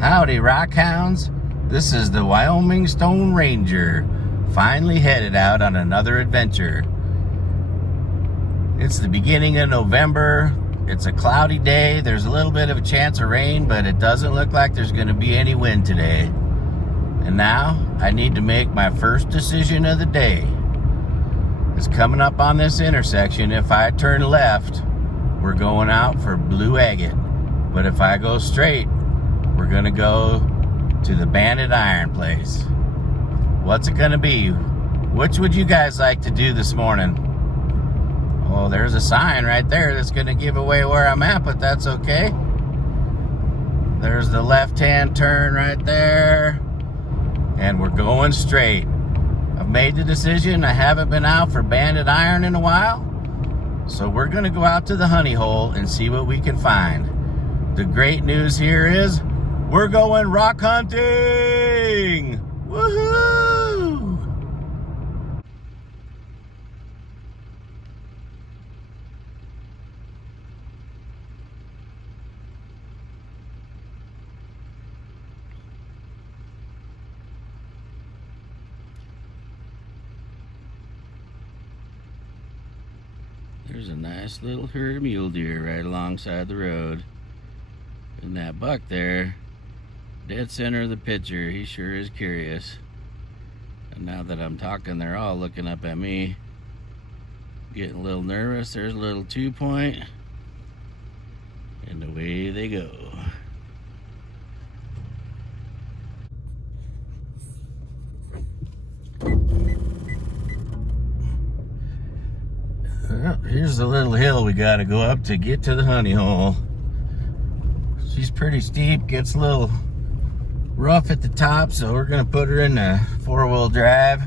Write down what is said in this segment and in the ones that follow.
Howdy, Rockhounds. This is the Wyoming Stone Ranger, finally headed out on another adventure. It's the beginning of November. It's a cloudy day. There's a little bit of a chance of rain, but it doesn't look like there's going to be any wind today. And now I need to make my first decision of the day. It's coming up on this intersection. If I turn left, we're going out for blue agate. But if I go straight, we're gonna go to the banded iron place. What's it gonna be? Which would you guys like to do this morning? Oh, there's a sign right there that's gonna give away where I'm at, but that's okay. There's the left-hand turn right there. And we're going straight. I've made the decision. I haven't been out for banded iron in a while. So we're gonna go out to the honey hole and see what we can find. The great news here is we're going rock hunting! Woohoo! There's a nice little herd of mule deer right alongside the road. And that buck there, dead center of the picture, he sure is curious. And now that I'm talking, they're all looking up at me. Getting a little nervous. There's a little 2-point. And away they go. Well, here's the little hill we gotta go up to get to the honey hole. She's pretty steep, gets a little rough at the top, so we're gonna put her in the 4-wheel drive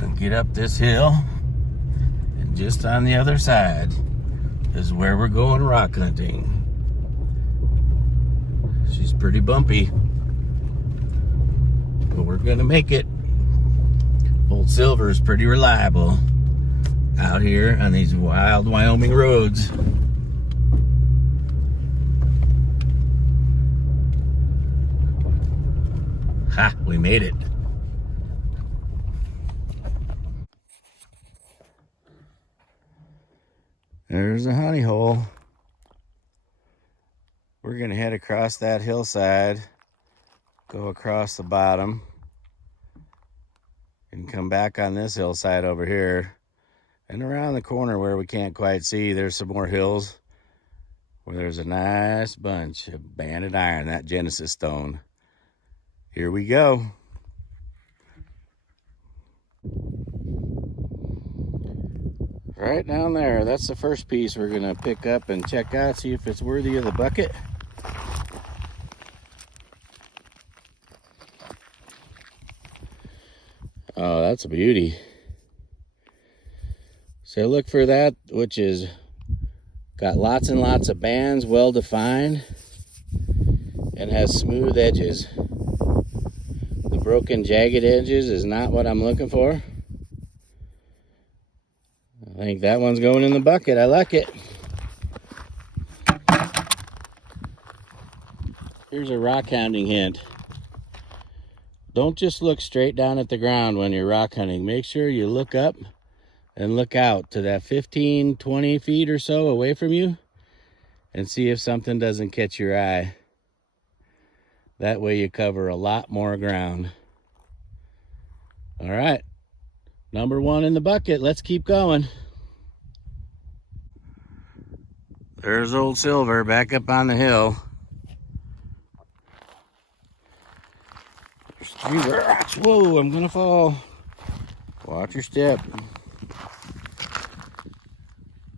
and get up this hill. And just on the other side is where we're going rock hunting. She's pretty bumpy, but we're gonna make it. Old Silver is pretty reliable out here on these wild Wyoming roads. Ha, we made it. There's a honey hole. We're gonna head across that hillside, go across the bottom, and come back on this hillside over here. And around the corner where we can't quite see, there's some more hills where there's a nice bunch of banded iron, that Genesis stone. Here we go. Right down there, that's the first piece we're gonna pick up and check out, see if it's worthy of the bucket. Oh, that's a beauty. So look for that, which is got lots and lots of bands, well defined, and has smooth edges. The broken, jagged edges is not what I'm looking for. I think that one's going in the bucket. I like it. Here's a rock hounding hint. Don't just look straight down at the ground when you're rock hunting. Make sure you look up and look out to that 15, 20 feet or so away from you and see if something doesn't catch your eye. That way you cover a lot more ground. All right, number 1 in the bucket. Let's keep going. There's old Silver back up on the hill. There's 3 rocks. Whoa, I'm gonna fall. Watch your step.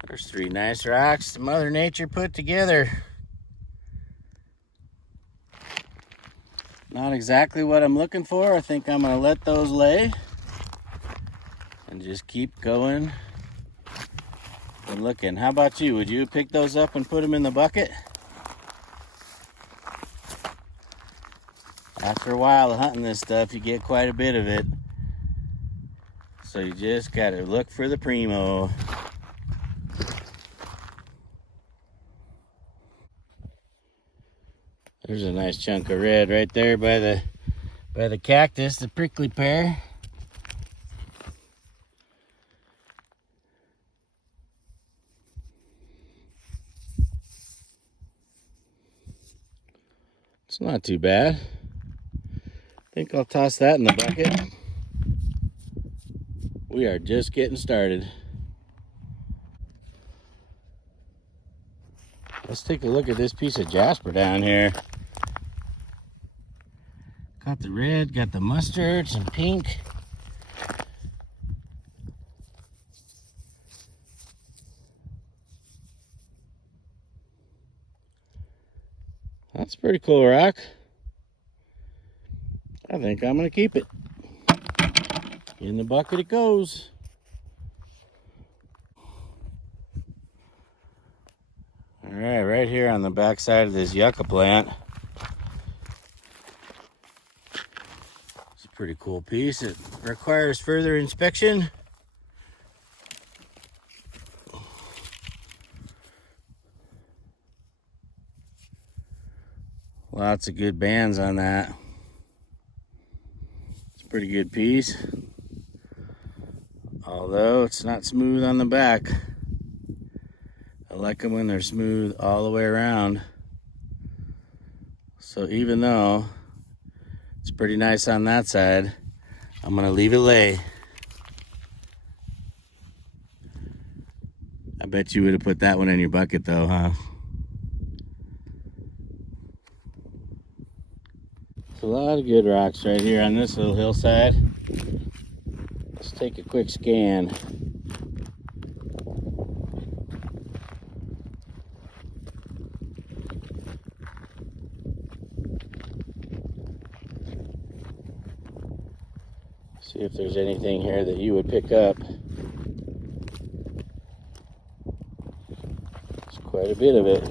There's 3 nice rocks Mother Nature put together. Not exactly what I'm looking for. I think I'm gonna let those lay and just keep going and looking. How about you? Would you pick those up and put them in the bucket? After a while of hunting this stuff, you get quite a bit of it. So you just gotta look for the primo. There's a nice chunk of red right there by the cactus, the prickly pear. It's not too bad. I think I'll toss that in the bucket. We are just getting started. Let's take a look at this piece of jasper down here. Got the red, got the mustard, some pink. That's a pretty cool rock. I think I'm gonna keep it. In the bucket it goes. All right, right here on the back side of this yucca plant. It's a pretty cool piece. It requires further inspection. Lots of good bands on that. It's a pretty good piece. Although it's not smooth on the back. I like them when they're smooth all the way around. So even though it's pretty nice on that side, I'm gonna leave it lay. I bet you would have put that one in your bucket though, huh? There's a lot of good rocks right here on this little hillside. Let's take a quick scan. See if there's anything here that you would pick up. There's quite a bit of it.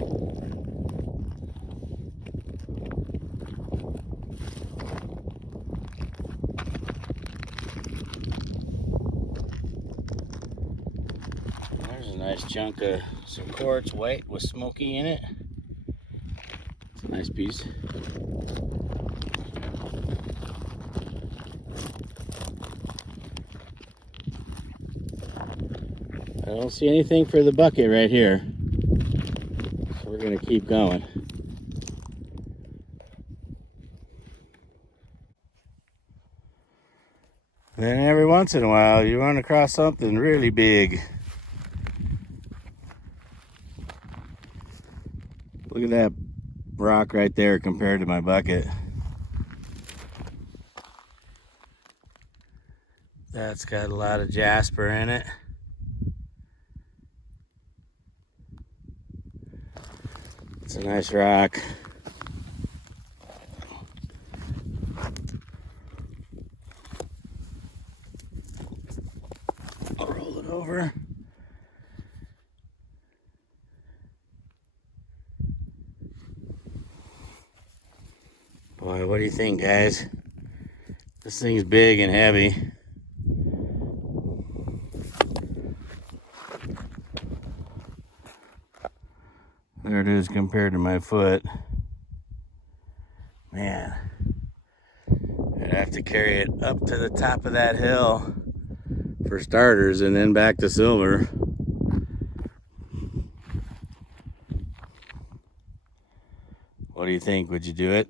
There's a nice chunk of some quartz white with smoky in it. It's a nice piece. I don't see anything for the bucket right here, so we're gonna keep going. Then every once in a while you run across something really big. Look at that rock right there compared to my bucket. That's got a lot of jasper in it. It's a nice rock. I'll roll it over. Boy, what do you think, guys? This thing's big and heavy. There it is compared to my foot. Man, I'd have to carry it up to the top of that hill for starters and then back to Silver. What do you think? Would you do it?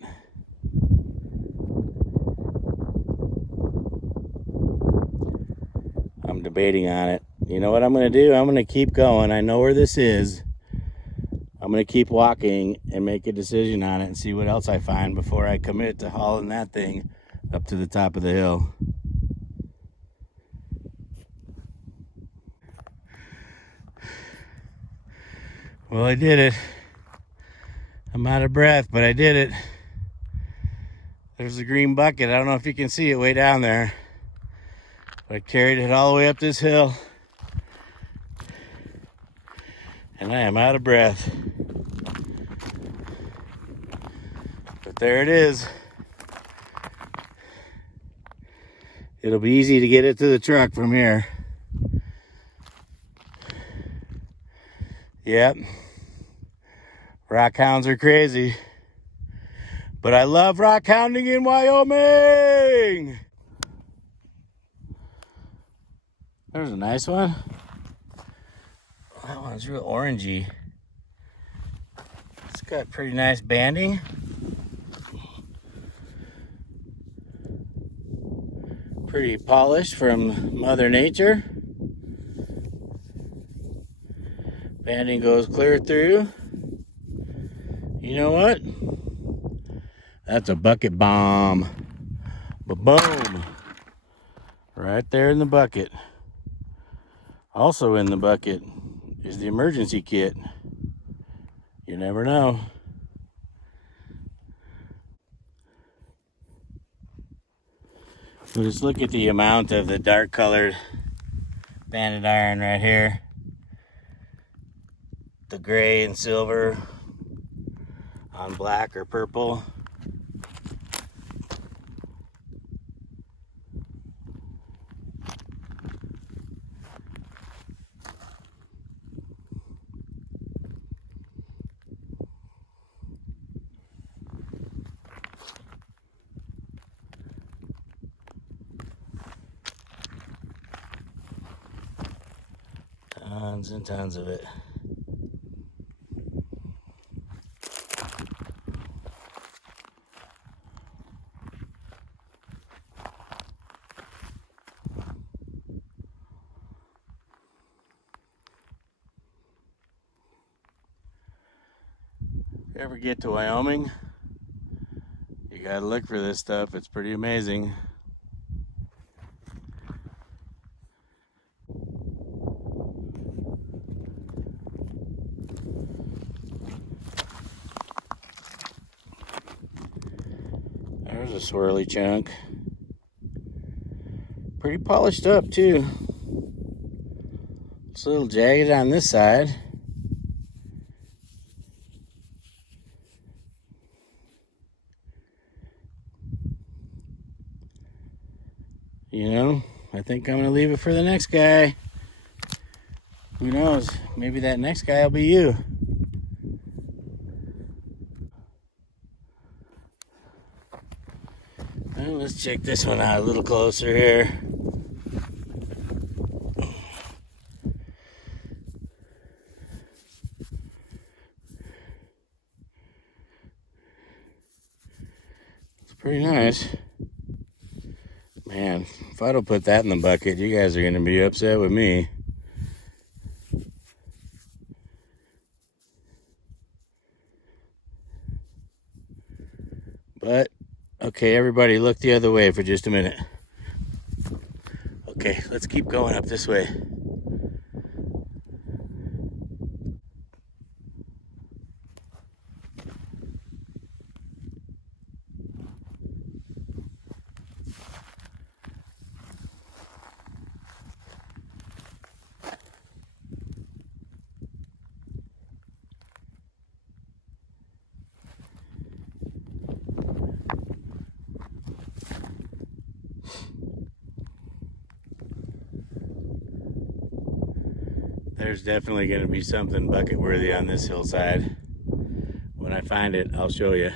I'm debating on it. You know what I'm going to do? I'm going to keep going. I know where this is. I'm going to keep walking and make a decision on it and see what else I find before I commit to hauling that thing up to the top of the hill. Well, I did it. I'm out of breath, but I did it. There's a green bucket. I don't know if you can see it way down there, but I carried it all the way up this hill, and I am out of breath. But there it is. It'll be easy to get it to the truck from here. Yep. Rockhounds are crazy. But I love rock hounding in Wyoming. There's a nice one. That one's real orangey. It's got pretty nice banding. Pretty polished from Mother Nature. Banding goes clear through. You know what? That's a bucket bomb. Ba-boom. Right there in the bucket. Also in the bucket is the emergency kit. You never know. Just look at the amount of the dark colored banded iron right here. The gray and silver on black or purple. Tons and tons of it. If you ever get to Wyoming, you gotta look for this stuff. It's pretty amazing. There's a swirly chunk. Pretty polished up too. It's a little jagged on this side. You know, I think I'm gonna leave it for the next guy. Who knows? Maybe that next guy will be you. Well, let's check this one out a little closer here. It's pretty nice. Man, if I don't put that in the bucket, you guys are gonna be upset with me. But, okay, everybody look the other way for just a minute. Okay, let's keep going up this way. There's definitely going to be something bucket worthy on this hillside. When I find it, I'll show you.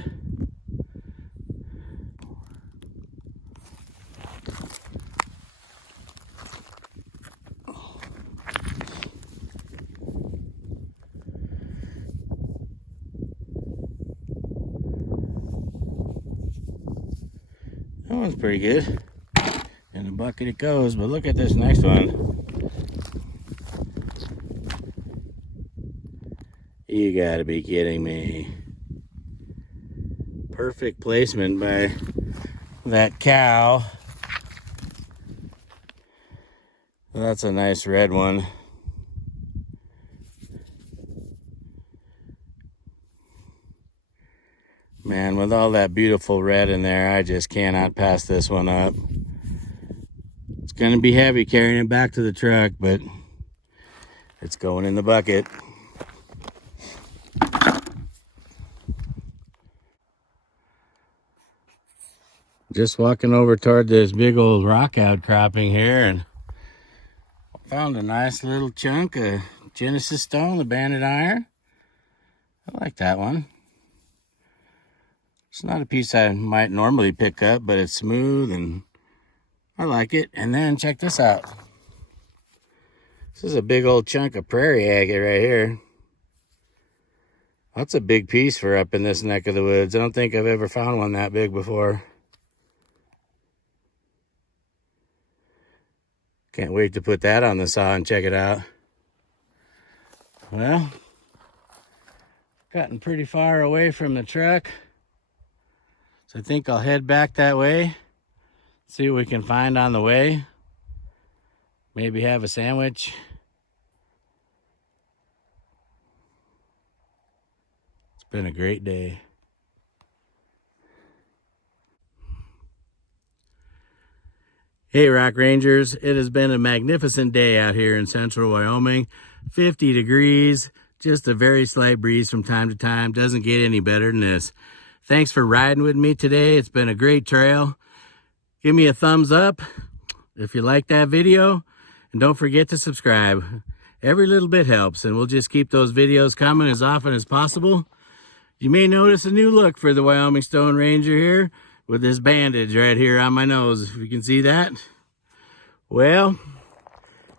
That one's pretty good. In the bucket it goes, but look at this next one. You gotta be kidding me. Perfect placement by that cow. That's a nice red one. Man, with all that beautiful red in there, I just cannot pass this one up. It's gonna be heavy carrying it back to the truck, but it's going in the bucket. Just walking over toward this big old rock outcropping here and found a nice little chunk of Genesis stone, the banded iron. I like that one. It's not a piece I might normally pick up, but it's smooth and I like it. And then check this out. This is a big old chunk of prairie agate right here. That's a big piece for up in this neck of the woods. I don't think I've ever found one that big before. Can't wait to put that on the saw and check it out. Well, gotten pretty far away from the truck. So I think I'll head back that way. See what we can find on the way. Maybe have a sandwich. It's been a great day. Hey Rock Rangers, it has been a magnificent day out here in central Wyoming. 50 degrees, just a very slight breeze from time to time. Doesn't get any better than this. Thanks for riding with me today. It's been a great trail. Give me a thumbs up if you like that video. And don't forget to subscribe. Every little bit helps, and we'll just keep those videos coming as often as possible. You may notice a new look for the Wyoming Stone Ranger here with this bandage right here on my nose, if you can see that. Well,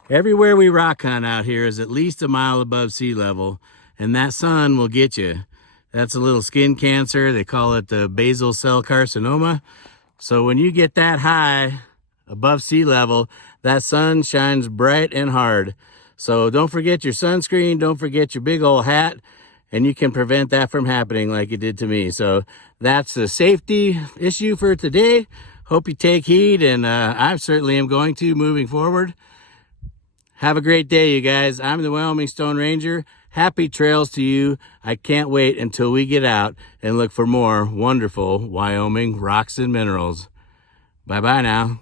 everywhere we rock hunt out here is at least a mile above sea level, and that sun will get you. That's a little skin cancer. They call it the basal cell carcinoma. So when you get that high above sea level, that sun shines bright and hard. So don't forget your sunscreen, don't forget your big old hat, and you can prevent that from happening like it did to me. So that's a safety issue for today. Hope you take heed, and I certainly am going to moving forward. Have a great day, you guys. I'm the Wyoming Stone Ranger. Happy trails to you. I can't wait until we get out and look for more wonderful Wyoming rocks and minerals. Bye-bye now.